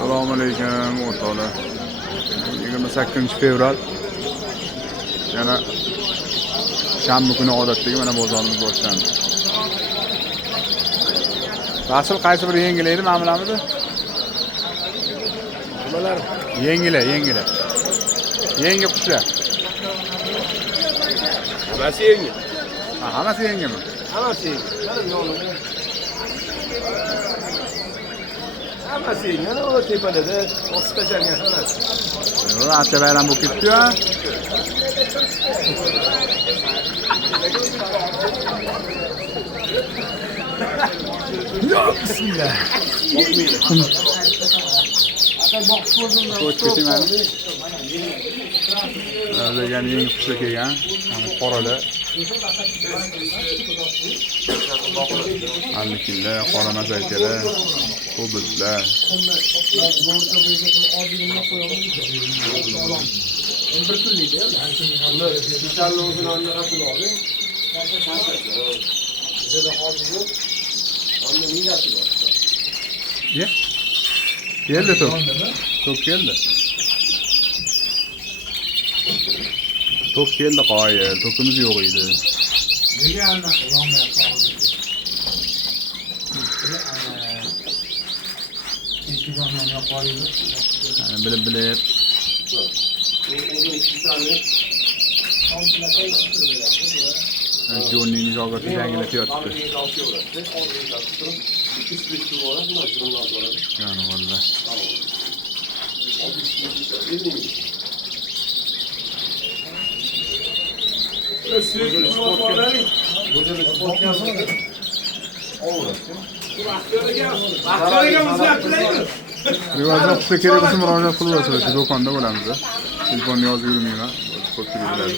Assalomu alaykum o'rtoqlar. 28-fevral. Yana shanba kuni odatdagi mana bozorimiz boshlandi. Rasul qaysi biri yengilaydi, mana bularmidi? Nimalar? Yengila. Yangi qushlar. Hammasi yangi. Ha, hammasi yengimi? Hammasi yangi. Mana yo'lini. Hammasi yangi. Mana o tepada osib tashalgan hammasi. Acha bayram bo'lib ketdi-ku. Bismillah. Degan yangi qushlar kelgan. Qoralar. Alliklar, qora mazaykalar, ko'bitlar. Ye? Keldi to'p. To'p keldi. To'p keldi qoyil. To'pimiz yo'q edi. Nega anaqa yonmayapti hozir? Ikki jondan yoqolaydi. Bilib. Jo'nning jog'asi yangilatyapti. Yani vallahi. Rivojda qilsa kerak bo'lsa murojaat qilib o'tirasiz. Do'konda bo'lamiz. Telefonni yozib yurmayman. Ko'pchilik biladi.